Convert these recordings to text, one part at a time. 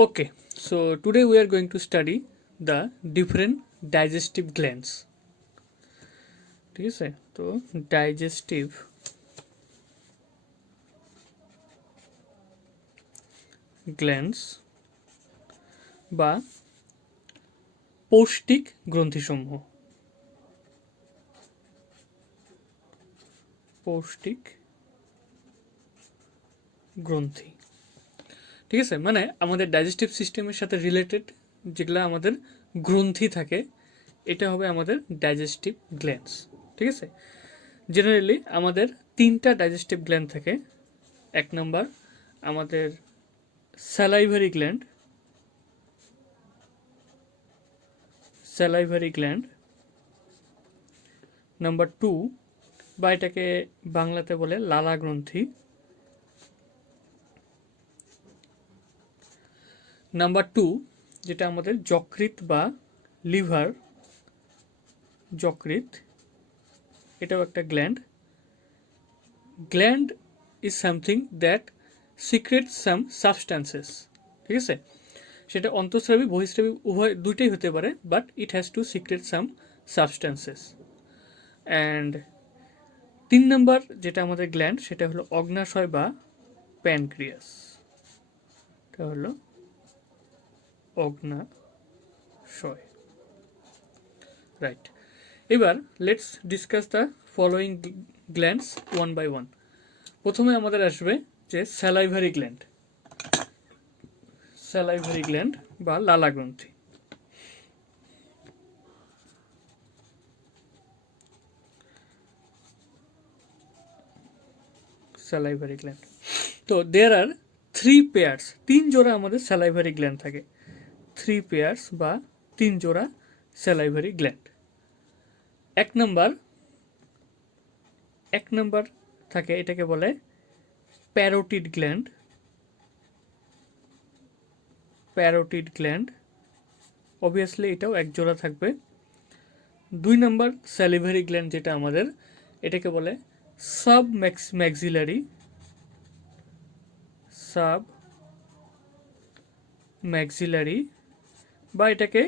Okay, so today we are going to study the different digestive glands. ঠিক আছে, তো digestive glands বা পৌষ্টিক গ্রন্থিসমূহ। পৌষ্টিক গ্রন্থি, ঠিক আছে, মানে আমাদের ডাইজেস্টিভ সিস্টেমের সাথে রিলেটেড যেগুলো আমাদের গ্রন্থি থাকে, এটা হবে আমাদের ডাইজেস্টিভ গ্ল্যান্ডস। ঠিক আছে, জেনারেলি আমাদের তিনটা ডাইজেস্টিভ গ্ল্যান্ড থাকে। এক নম্বর আমাদের স্যালাইভারি গ্ল্যান্ড, নাম্বার 2 বা এটাকে বাংলাতে বলে লালা গ্রন্থি। নাম্বার 2 যেটা আমাদের যকৃৎ বা লিভার, যকৃৎ এটাও একটা gland. Gland is something that secret some substances. ঠিক আছে, সেটা অন্তঃস্রাবী বহিঃস্রাবী উভয় দুইটাই হতে পারে, but it has to secret some substances. And 3 নম্বর যেটা আমাদের গ্ল্যান্ড, সেটা হলো অগ্নাশয় বা প্যানক্রিয়াস। এটা হলো অগ্নাশয়, রাইট। এবার let's discuss the following glands one by one. প্রথমে আমাদের আসবে যে স্যালাইভারি গ্ল্যান্ড, স্যালাইভারি গ্ল্যান্ড বা লালা গ্রন্থি। স্যালাইভারি গ্ল্যান্ড, তো দেয়ার আর 3 পেয়ার্স, 3 জোড়া আমাদের স্যালাইভারি গ্ল্যান্ড থাকে। 3 পেয়ার্স বা 3 জোড়া স্যালাইভারি গ্ল্যান্ড। এক নম্বর থাকে, এটাকে বলে parotid gland. Parotid gland obviously এটাও এক জোড়া থাকবে। 2 নম্বর স্যালিভারি গ্ল্যান্ড যেটা আমাদের, এটাকে বলে সাব ম্যাক্সিলারি বা এটাকে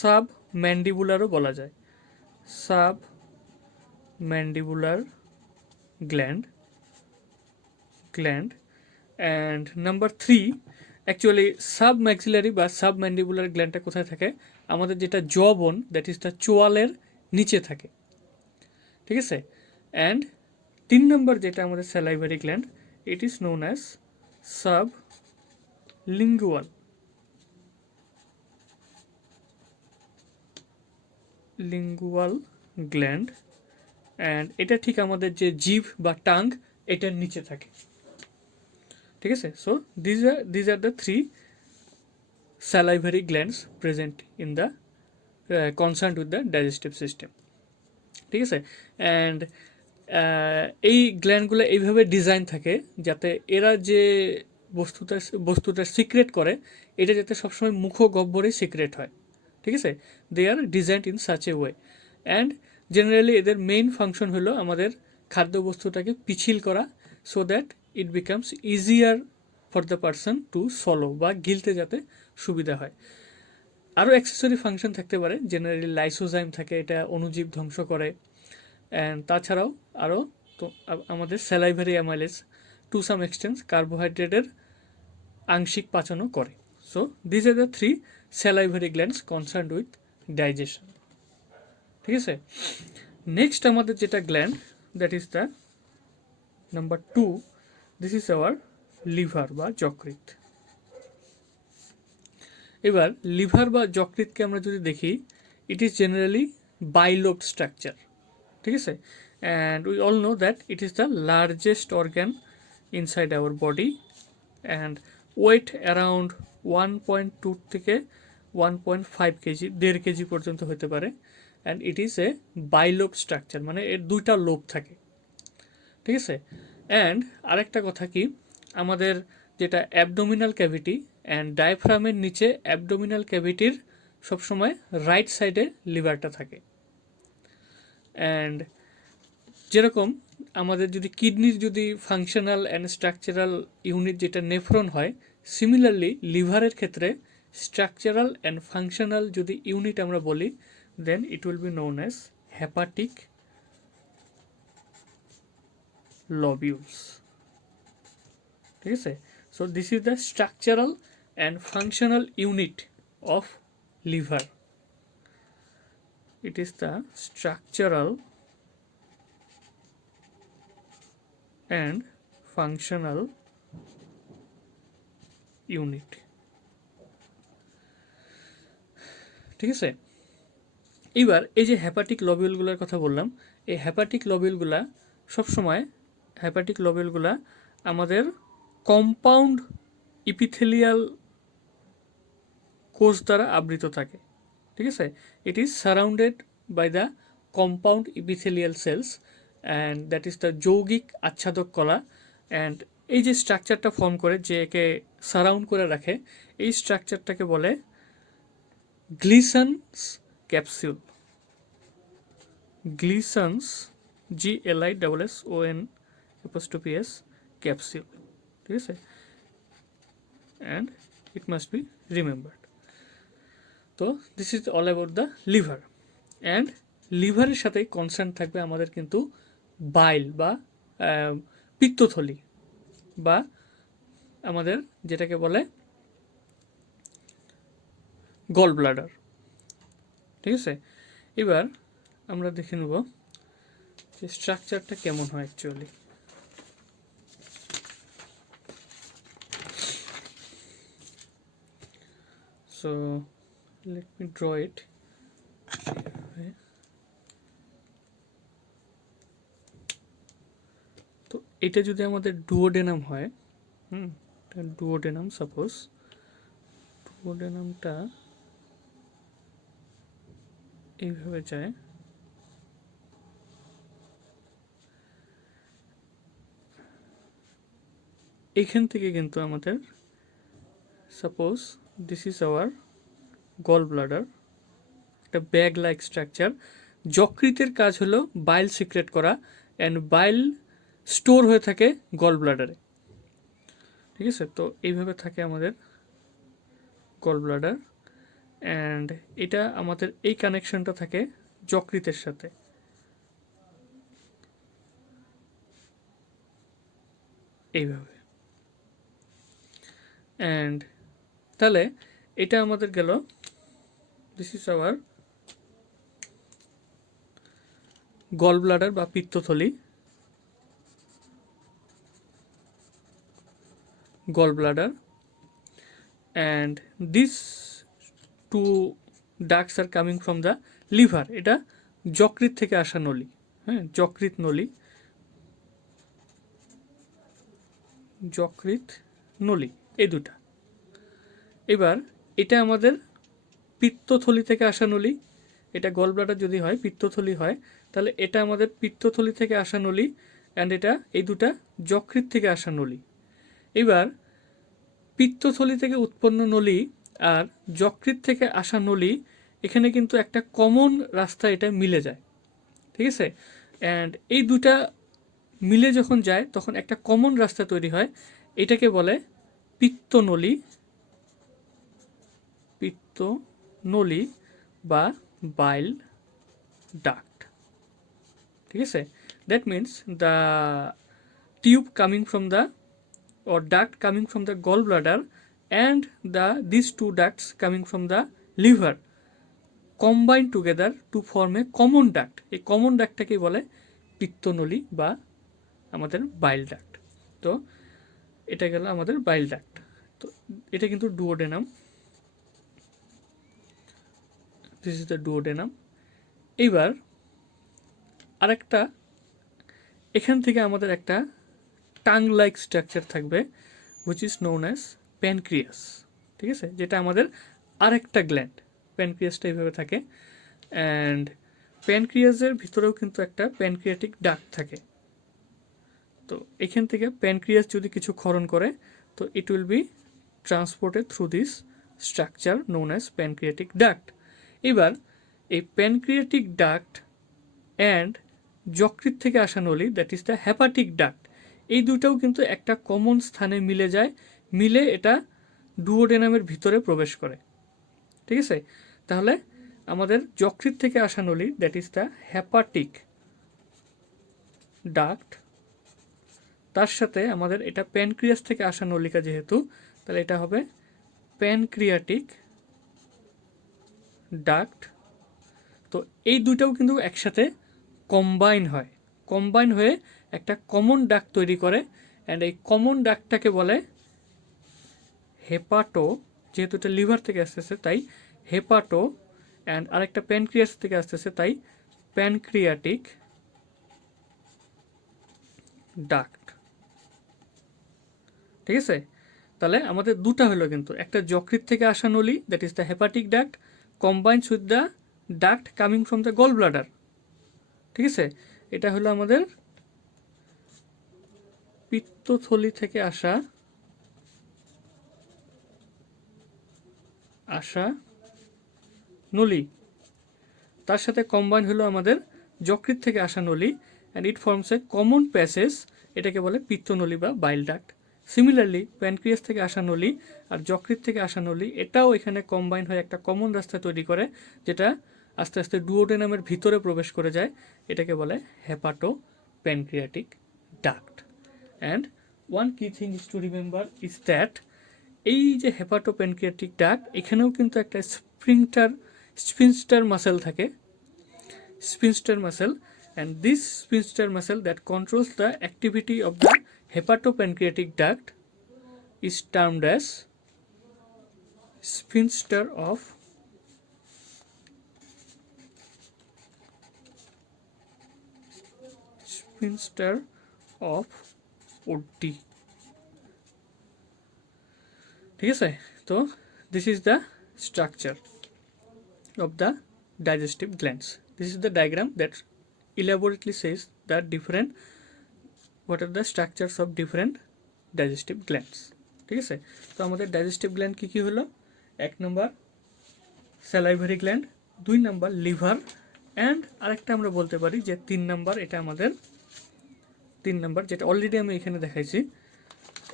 সাব ম্যান্ডিবুলারও বলা যায়। Sub mandibular gland. And number 3, actually sub maxillary বা সাব ম্যান্ডিবুলার গ্ল্যান্ডটা কোথায় থাকে? আমাদের যেটা জ বোন, দ্যাট ইজ দ্য চোয়ালের নিচে থাকে। ঠিক আছে, অ্যান্ড 3 নম্বর যেটা আমাদের salivary gland, it is known as sub lingual gland, and এটা ঠিক আমাদের যে জিভ বা টাং এটার নিচে থাকে। ঠিক আছে, so these are the 3 salivary glands present in the concerned with the digestive system. ঠিক আছে, অ্যান্ড এই গ্ল্যান্ডগুলো এইভাবে ডিজাইন থাকে যাতে এরা যে বস্তুটা সিক্রেট করে, এটা যাতে সবসময় মুখগহ্বরে সিক্রেট হয়। ঠিক আছে, they are designed in such a way, and generally এদের মেইন ফাংশন হলো আমাদের খাদ্যবস্তুটাকে পিছিল করা, so that it becomes easier for the person to swallow বা গিলতে যাতে সুবিধা হয়। আরও অ্যাক্সেসরি ফাংশন থাকতে পারে, জেনারেলি লাইসোজাইম থাকে, এটা অণুজীব ধ্বংস করে। অ্যান্ড তাছাড়াও আরও তো আমাদের salivary amylase to some extents কার্বোহাইড্রেটের আংশিক পাচনও করে। So these are the 3 salivary glands concerned with digestion. ঠিক আছে, নেক্সট আমাদের যেটা gland, that is the number 2, this is our liver বা যকৃৎ। এবার লিভার বা যকৃৎকে আমরা যদি দেখি, it is generally bilobe structure. ঠিক আছে, and we all know that it is the largest organ inside our body, and weight around 1.2 থেকে 1.5 কেজি, 1.5 কেজি পর্যন্ত হতে পারে। And it is a bilobe structure, মানে এর 2টা লোব থাকে। ঠিক আছে, অ্যান্ড আরেকটা কথা কি, আমাদের যেটা অ্যাবডোমিনাল ক্যাভিটি অ্যান্ড ডায়াফ্রামের নিচে অ্যাবডোমিনাল ক্যাভিটির সবসময় রাইট সাইডে লিভারটা থাকে। অ্যান্ড যেরকম আমাদের যদি কিডনির যদি ফাংশনাল অ্যান্ড স্ট্রাকচারাল ইউনিট যেটা নেফ্রন হয়, সিমিলারলি লিভারের ক্ষেত্রে স্ট্রাকচারাল অ্যান্ড ফাংশনাল যদি ইউনিট আমরা বলি, then it will be known as hepatic lobules. ঠিক আছে, so this is the structural and functional unit of liver. It is the structural and functional unit. ঠিক আছে, এবার এই যে হেপাটিক লবিউলগুলোর কথা বললাম, এই হেপাটিক লবিউলগুলা সবসময় আমাদের কম্পাউন্ড ইপিথেলিয়াল কোষ দ্বারা আবৃত থাকে। ঠিক আছে, it is surrounded by the compound epithelial cells and that is the যৌগিক আচ্ছাদক কলা। অ্যান্ড এই যে স্ট্রাকচারটা ফর্ম করে, যে একে সারাউন্ড করে রাখে, এই স্ট্রাকচারটাকে বলে Glisson's capsule. Glisson's, GLISSON capsule. ঠিক আছে, and it must be remembered. তো this is all about the liver. And লিভারের সাথে কনসার্ন থাকবে আমাদের কিন্তু বাইল বা পিত্তথলি, বা আমাদের যেটাকে বলে গল ব্লাডার। ঠিক আছে, এবার আমরা দেখে নেব যে স্ট্রাকচারটা কেমন হয় actually. So let me draw it. তো এটা যদি আমাদের ডুওডেনাম হয়, ডুওডেনাম, সাপোজ ডুওডেনামটা এইভাবে যায়, এখান থেকে কিন্তু আমাদের, suppose this is our gall bladder, একটা ব্যাগ লাইক স্ট্রাকচার। যকৃতের কাজ হলো বাইল সিক্রেট করা, অ্যান্ড বাইল স্টোর হয়ে থাকে গল ব্লাডারে। ঠিক আছে, তো এইভাবে থাকে আমাদের গল ব্লাডার, অ্যান্ড এটা আমাদের এই কানেকশনটা থাকে যকৃতের সাথে। এইভাবে, অ্যান্ড তাহলে এটা আমাদের গেল, this is our gall bladder বা পিত্তথলি, gall bladder, and this two ducts are coming from the liver. এটা যকৃত থেকে আসা নলি, হ্যাঁ, যকৃত নলি, যকৃত নলি, এই দুটা। এবার এটা আমাদের পিত্তথলি থেকে আসা নলি, এটা গল ব্লাডার যদি হয়, পিত্তথলি হয়, তাহলে এটা আমাদের পিত্তথলি থেকে আসা নলি, অ্যান্ড এটা, এই দুটা যকৃত থেকে আসা নলি। এবার পিত্তথলি থেকে উৎপন্ন নলি আর যকৃত থেকে আসা নলি, এখানে কিন্তু একটা কমন রাস্তা এটা মিলে যায়। ঠিক আছে, অ্যান্ড এই দুটা মিলে যখন যায় তখন একটা কমন রাস্তা তৈরি হয়, এটাকে বলে পিত্তনলী, পিত্তনলী বা বাইল ডাক্ট। ঠিক আছে, that means the tube coming from the or duct coming from the gallbladder and these two ducts coming from the liver combine together to form a common duct. এই কমন ডাক্টটাকে বলে পিত্তনলী বা আমাদের বাইল ডাক্ট। তো এটা গেল আমাদের বাইল ডাক্ট। তো এটা কিন্তু duodenum, this is the duodenum. এইবার আরেকটা, এখান থেকে আমাদের একটা টাং লাইক স্ট্রাকচার থাকবে, which is known as pancreas. ঠিক আছে, যেটা আমাদের আরেকটা গ্ল্যান্ড, প্যানক্রিয়াসটা এইভাবে থাকে, অ্যান্ড প্যানক্রিয়াসের ভিতরেও কিন্তু একটা প্যানক্রিয়াটিক ডাক্ট থাকে। তো এখান থেকে প্যানক্রিয়াস যদি কিছু ক্ষরণ করে, তো it will be transported through this structure known as pancreatic duct. এবার এই প্যানক্রিয়াটিক ডাক্ট অ্যান্ড যকৃত থেকে আসা নলি, that is the hepatic duct, এই দুটাও কিন্তু একটা কমন স্থানে মিলে যায়, মিলে এটা ডুওডেনামের ভিতরে প্রবেশ করে। ঠিক আছে, তাহলে আমাদের যকৃৎ থেকে আসা নলি, that is the hepatic duct, তার সাথে আমাদের এটা প্যানক্রিয়াস থেকে আসা নলিকা যেহেতু, তাহলে এটা হবে প্যানক্রিয়াটিক ডাক্ট। তো এই দুইটাও কিন্তু একসাথে কম্বাইন হয়ে একটা কমন ডাক্ট তৈরি করে, অ্যান্ড এই কমন ডাক্টটাকে বলে হেপাটো, যেহেতু এটা লিভার থেকে আসতেছে তাই হেপাটো, অ্যান্ড আরেকটা প্যানক্রিয়াস থেকে আসতেছে তাই প্যানক্রিয়াটিক ডাক্ট। ঠিক আছে, তাহলে আমাদের দুটা হলো কিন্তু, একটা যকৃৎ থেকে আসা নলি that is the hepatic duct combines with the duct coming from the gall bladder. ঠিক আছে, এটা হলো আমাদের পিত্তথলি থেকে আসা নলি, তার সাথে কম্বাইন হলো আমাদের যকৃৎ থেকে আসা নলি, and it forms a common passage, এটাকে বলে পিত্তনলী বা বাইল ডাক্ট। সিমিলারলি প্যানক্রিয়াস থেকে আসা নলি আর যকৃৎ থেকে আসা নলি এটাও এখানে কম্বাইন হয়ে একটা কমন রাস্তা তৈরি করে, যেটা আস্তে আস্তে ডুওডেনামের ভিতরে প্রবেশ করে যায়, এটাকে বলে hepato pancreatic duct. And one key thing is to remember is that এই যে হেপাটো প্যানক্রিয়াটিক ডাক্ট, এখানেও কিন্তু একটা স্পিনস্টার মাসেল থাকে, sphincter muscle, and this sphincter muscle that controls the activity of the hepatopancreatic duct is termed as sphincter of Oddi. ঠিক আছে, তো this is the structure of the digestive glands. This is the diagram that elaborately says that what are the structures of different digestive glands. ঠিক আছে, তো আমাদের digestive gland কী কী হলো? 1 নম্বর স্যালাইভারি গ্ল্যান্ড, 2 নম্বর লিভার, অ্যান্ড আরেকটা আমরা বলতে পারি যে 3 নম্বর, এটা আমাদের 3 নম্বর যেটা অলরেডি আমি এখানে দেখাইছি,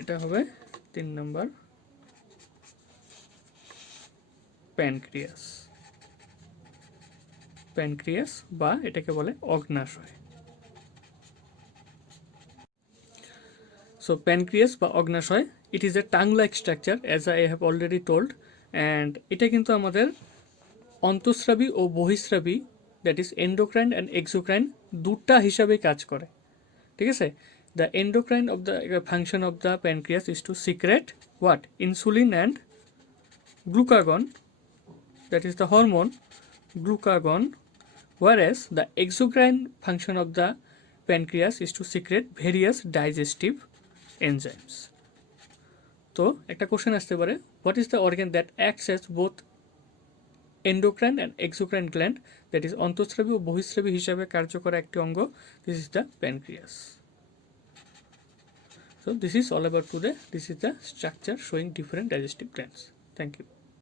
এটা হবে 3 নম্বর প্যানক্রিয়াস বা এটাকে বলে অগ্নাশয়। সো প্যানক্রিয়াস বা অগ্নাশয়, it is a tongue like structure as I have already told, and এটা কিন্তু আমাদের অন্তঃস্রাবী ও বহিঃস্রাবী that is endocrine and exocrine দুটা হিসাবে কাজ করে। ঠিক আছে, the endocrine of the function of the pancreas is to secrete what? Insulin and glucagon, that is the hormone glucagon, whereas the exocrine function of the pancreas is to secrete various digestive enzymes. তো একটা question আসতে পারে, what is the organ that acts as both endocrine and exocrine gland, that is অন্তঃস্রাবী ও বহিঃস্রাবী হিসাবে কার্যকর একটি অঙ্গ? This is the pancreas. So this is all about today. This is the structure showing different digestive glands. Thank you.